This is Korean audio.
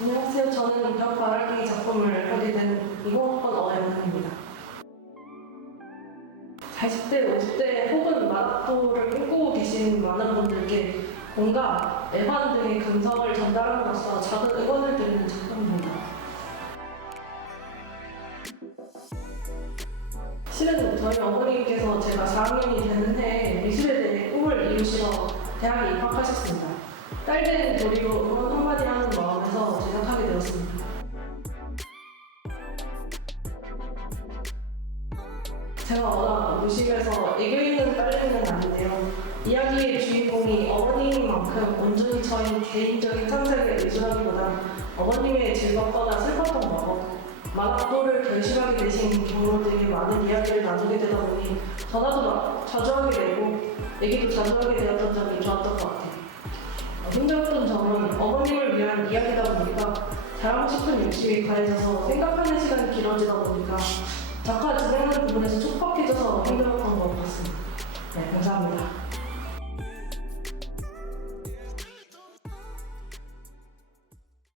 안녕하세요. 저는 벽 바라기 작품을 하게 된 20학번 어영입니다. 40대, 50대 혹은 마라토를 꿈꾸고 계신 많은 분들께 공감, 애환 등의 감성을 전달함으로써 작은 응원을 드리는 작품입니다. 실은 저희 어머님께서 제가 4학년이 되는 해에 미술에 대해 꿈을 이루시러 대학에 입학하셨습니다. 딸된 도리로 응 제가 워낙 무심해서 애교 있는 딸내미는 아닌데요. 이야기의 주인공이 어머니인 만큼 온전히 저희 개인적인 탐색에 의존하기보단 어머님의 즐겁거나 슬펐던 마법, 마라토를 결심하게 되신 경로들이 많은 이야기를 나누게 되다 보니 전화도 막 자주 하게 되고 얘기도 자주 하게 되었던 점이 좋았던 것 같아요. 어, 힘들었던 점은 어머님을 위한 이야기다 보니까 잘하고 싶은 욕심이 가해져서 생각하는 시간이 길어지다 보니까 작화 진행하는 부분에서 촉박해져서 힘들었던 것 같습니다. 네, 감사합니다.